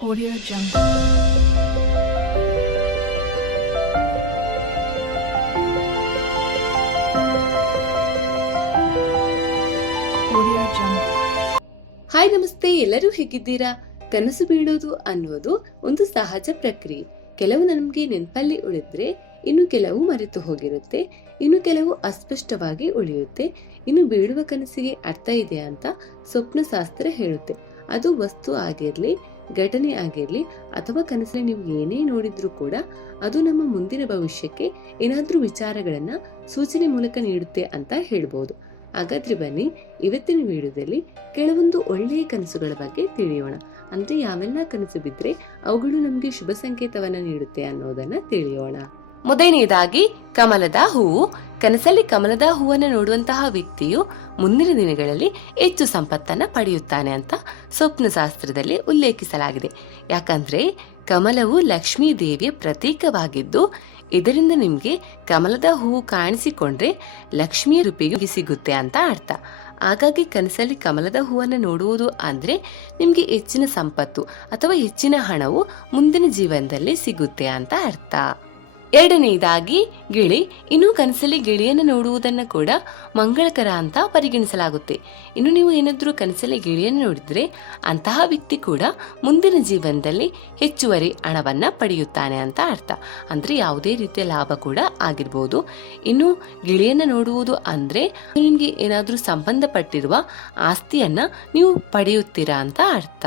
Audio Jungle. Hi ನಮಸ್ತೆ. ಎಲ್ಲರೂ ಹೇಗಿದ್ದೀರಾ? ಕನಸು ಬೀಳೋದು ಅನ್ನೋದು ಒಂದು ಸಹಜ ಪ್ರಕ್ರಿಯೆ. ಕೆಲವು ನಮಗೆ ನೆನಪಲ್ಲಿ ಉಳಿದ್ರೆ, ಇನ್ನು ಕೆಲವು ಮರೆತು ಹೋಗಿರುತ್ತೆ, ಇನ್ನು ಕೆಲವು ಅಸ್ಪಷ್ಟವಾಗಿ ಉಳಿಯುತ್ತೆ, ಇನ್ನು ಬೀಳುವ ಕನಸಿಗೆ ಅರ್ಥ ಇದೆ ಅಂತ ಸ್ವಪ್ನ ಶಾಸ್ತ್ರ ಹೇಳುತ್ತೆ. ಅದು ವಸ್ತು ಆಗಿರ್ಲಿ ಘಟನೆ ಆಗಿರಲಿ ಅಥವಾ ಕನಸಲ್ಲಿ ನೀವು ಏನೇ ನೋಡಿದ್ರೂ ಕೂಡ ಅದು ನಮ್ಮ ಮುಂದಿನ ಭವಿಷ್ಯಕ್ಕೆ ಏನಾದ್ರೂ ವಿಚಾರಗಳನ್ನ ಸೂಚನೆ ಮೂಲಕ ನೀಡುತ್ತೆ ಅಂತ ಹೇಳ್ಬೋದು. ಹಾಗಾದ್ರೆ ಬನ್ನಿ, ಇವತ್ತಿನ ವಿಡಿಯೋದಲ್ಲಿ ಕೆಲವೊಂದು ಒಳ್ಳೆಯ ಕನಸುಗಳ ಬಗ್ಗೆ ತಿಳಿಯೋಣ. ಅಂದ್ರೆ ಯಾವೆಲ್ಲ ಕನಸು ಬಿದ್ರೆ ಅವುಗಳು ನಮಗೆ ಶುಭ ಸಂಕೇತವನ್ನ ನೀಡುತ್ತೆ ಅನ್ನೋದನ್ನ ತಿಳಿಯೋಣ. ಮೊದಲನೆಯದಾಗಿ ಕಮಲದ ಹೂವು. ಕನಸಲ್ಲಿ ಕಮಲದ ಹೂವನ್ನು ನೋಡುವಂತಹ ವ್ಯಕ್ತಿಯು ಮುಂದಿನ ದಿನಗಳಲ್ಲಿ ಹೆಚ್ಚು ಸಂಪತ್ತನ್ನ ಪಡೆಯುತ್ತಾನೆ ಅಂತ ಸ್ವಪ್ನ ಶಾಸ್ತ್ರದಲ್ಲಿ ಉಲ್ಲೇಖಿಸಲಾಗಿದೆ. ಯಾಕಂದ್ರೆ ಕಮಲವು ಲಕ್ಷ್ಮೀ ದೇವಿಯ ಪ್ರತೀಕವಾಗಿದ್ದು, ಇದರಿಂದ ನಿಮಗೆ ಕಮಲದ ಹೂವು ಕಾಣಿಸಿಕೊಂಡ್ರೆ ಲಕ್ಷ್ಮಿಯ ರೂಪಿಗೆ ಸಿಗುತ್ತೆ ಅಂತ ಅರ್ಥ. ಹಾಗಾಗಿ ಕನಸಲ್ಲಿ ಕಮಲದ ಹೂವನ್ನು ನೋಡುವುದು ಅಂದ್ರೆ ನಿಮಗೆ ಹೆಚ್ಚಿನ ಸಂಪತ್ತು ಅಥವಾ ಹೆಚ್ಚಿನ ಹಣವು ಮುಂದಿನ ಜೀವನದಲ್ಲಿ ಸಿಗುತ್ತೆ ಅಂತ ಅರ್ಥ. ಎರಡನೆಯದಾಗಿ ಗಿಳಿ. ಇನ್ನು ಕನಸಲ್ಲಿ ಗಿಳಿಯನ್ನು ನೋಡುವುದನ್ನು ಕೂಡ ಮಂಗಳಕರ ಅಂತ ಪರಿಗಣಿಸಲಾಗುತ್ತೆ. ಇನ್ನು ನೀವು ಏನಾದರೂ ಕನಸಲ್ಲಿ ಗಿಳಿಯನ್ನು ನೋಡಿದ್ರೆ ಅಂತಹ ವ್ಯಕ್ತಿ ಕೂಡ ಮುಂದಿನ ಜೀವನದಲ್ಲಿ ಹೆಚ್ಚುವರಿ ಹಣವನ್ನು ಪಡೆಯುತ್ತಾನೆ ಅಂತ ಅರ್ಥ. ಅಂದರೆ ಯಾವುದೇ ರೀತಿಯ ಲಾಭ ಕೂಡ ಆಗಿರ್ಬೋದು. ಇನ್ನು ಗಿಳಿಯನ್ನು ನೋಡುವುದು ಅಂದರೆ ನಿಮಗೆ ಏನಾದರೂ ಸಂಬಂಧಪಟ್ಟಿರುವ ಆಸ್ತಿಯನ್ನು ನೀವು ಪಡೆಯುತ್ತೀರಾ ಅಂತ ಅರ್ಥ.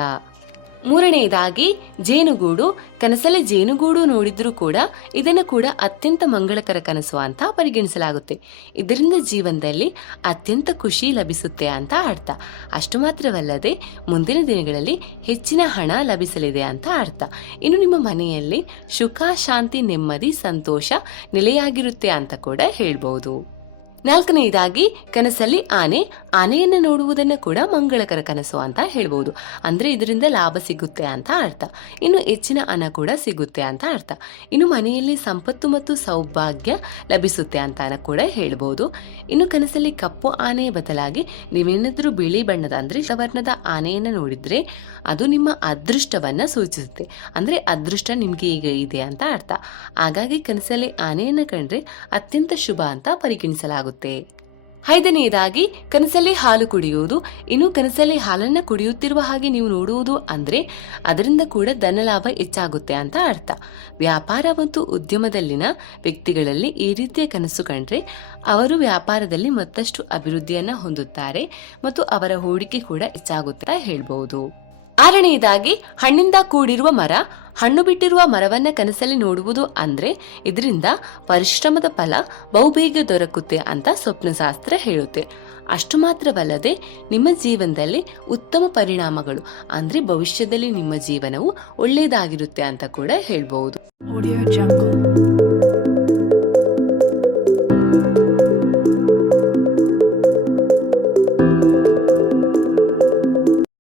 ಮೂರನೆಯದಾಗಿ ಜೇನುಗೂಡು, ಕನಸಲ್ಲಿ ಜೇನುಗೂಡು ನೋಡಿದ್ರೂ ಕೂಡ ಇದನ್ನು ಕೂಡ ಅತ್ಯಂತ ಮಂಗಳಕರ ಕನಸು ಅಂತ ಪರಿಗಣಿಸಲಾಗುತ್ತೆ. ಇದರಿಂದ ಜೀವನದಲ್ಲಿ ಅತ್ಯಂತ ಖುಷಿ ಲಭಿಸುತ್ತೆ ಅಂತ ಅರ್ಥ. ಅಷ್ಟು ಮಾತ್ರವಲ್ಲದೆ ಮುಂದಿನ ದಿನಗಳಲ್ಲಿ ಹೆಚ್ಚಿನ ಹಣ ಲಭಿಸಲಿದೆ ಅಂತ ಅರ್ಥ. ಇನ್ನು ನಿಮ್ಮ ಮನೆಯಲ್ಲಿ ಸುಖ, ಶಾಂತಿ, ನೆಮ್ಮದಿ, ಸಂತೋಷ, ನೆಲೆಯಾಗಿರುತ್ತೆ ಅಂತ ಕೂಡ ಹೇಳ್ಬೋದು. ನಾಲ್ಕನೆಯದಾಗಿ, ಕನಸಲ್ಲಿ ಆನೆ. ಆನೆಯನ್ನು ನೋಡುವುದನ್ನು ಕೂಡ ಮಂಗಳಕರ ಕನಸು ಅಂತ ಹೇಳ್ಬೋದು. ಅಂದ್ರೆ ಇದರಿಂದ ಲಾಭ ಸಿಗುತ್ತೆ ಅಂತ ಅರ್ಥ. ಇನ್ನು ಹೆಚ್ಚಿನ ಹಣ ಕೂಡ ಸಿಗುತ್ತೆ ಅಂತ ಅರ್ಥ. ಇನ್ನು ಮನೆಯಲ್ಲಿ ಸಂಪತ್ತು ಮತ್ತು ಸೌಭಾಗ್ಯ ಲಭಿಸುತ್ತೆ ಅಂತ ಕೂಡ ಹೇಳ್ಬೋದು. ಇನ್ನು ಕನಸಲ್ಲಿ ಕಪ್ಪು ಆನೆಯ ಬದಲಾಗಿ ನೀವೇನಾದರೂ ಬಿಳಿ ಬಣ್ಣದ, ಅಂದರೆ ವರ್ಣದ ಆನೆಯನ್ನು ನೋಡಿದ್ರೆ ಅದು ನಿಮ್ಮ ಅದೃಷ್ಟವನ್ನ ಸೂಚಿಸುತ್ತೆ. ಅಂದ್ರೆ ಅದೃಷ್ಟ ನಿಮಗೆ ಈಗ ಇದೆ ಅಂತ ಅರ್ಥ. ಹಾಗಾಗಿ ಕನಸಲ್ಲಿ ಆನೆಯನ್ನು ಕಂಡ್ರೆ ಅತ್ಯಂತ ಶುಭ ಅಂತ ಪರಿಗಣಿಸಲಾಗುತ್ತೆ ಐದನೆಯದಾಗಿ, ಕನಸಲ್ಲಿ ಹಾಲು ಕುಡಿಯುವುದು. ಇನ್ನು ಕನಸಲ್ಲಿ ಹಾಲನ್ನ ಕುಡಿಯುತ್ತಿರುವ ಹಾಗೆ ನೀವು ನೋಡುವುದು ಅಂದ್ರೆ, ಅದರಿಂದ ಕೂಡ ಧನಲಾಭ ಹೆಚ್ಚಾಗುತ್ತೆ ಅಂತ ಅರ್ಥ. ವ್ಯಾಪಾರ ಮತ್ತು ಉದ್ಯಮದಲ್ಲಿನ ವ್ಯಕ್ತಿಗಳಲ್ಲಿ ಈ ರೀತಿಯ ಕನಸು ಕಂಡ್ರೆ, ಅವರು ವ್ಯಾಪಾರದಲ್ಲಿ ಮತ್ತಷ್ಟು ಅಭಿವೃದ್ಧಿಯನ್ನ ಹೊಂದುತ್ತಾರೆ ಮತ್ತು ಅವರ ಹೂಡಿಕೆ ಕೂಡ ಹೆಚ್ಚಾಗುತ್ತೆ ಹೇಳ್ಬಹುದು ಆರನೆಯದಾಗಿ, ಹಣ್ಣಿಂದ ಕೂಡಿರುವ ಮರ, ಹಣ್ಣು ಬಿಟ್ಟಿರುವ ಮರವನ್ನ ಕನಸಲ್ಲಿ ನೋಡುವುದು ಅಂದ್ರೆ ಇದರಿಂದ ಪರಿಶ್ರಮದ ಫಲ ಬಹುಬೇಗ ದೊರಕುತ್ತೆ ಅಂತ ಸ್ವಪ್ನಶಾಸ್ತ್ರ ಹೇಳುತ್ತೆ. ಅಷ್ಟು ಮಾತ್ರವಲ್ಲದೆ ನಿಮ್ಮ ಜೀವನದಲ್ಲಿ ಉತ್ತಮ ಪರಿಣಾಮಗಳು ಅಂದ್ರೆ ಭವಿಷ್ಯದಲ್ಲಿ ನಿಮ್ಮ ಜೀವನವು ಒಳ್ಳೆಯದಾಗಿರುತ್ತೆ ಅಂತ ಕೂಡ ಹೇಳ್ಬಹುದು.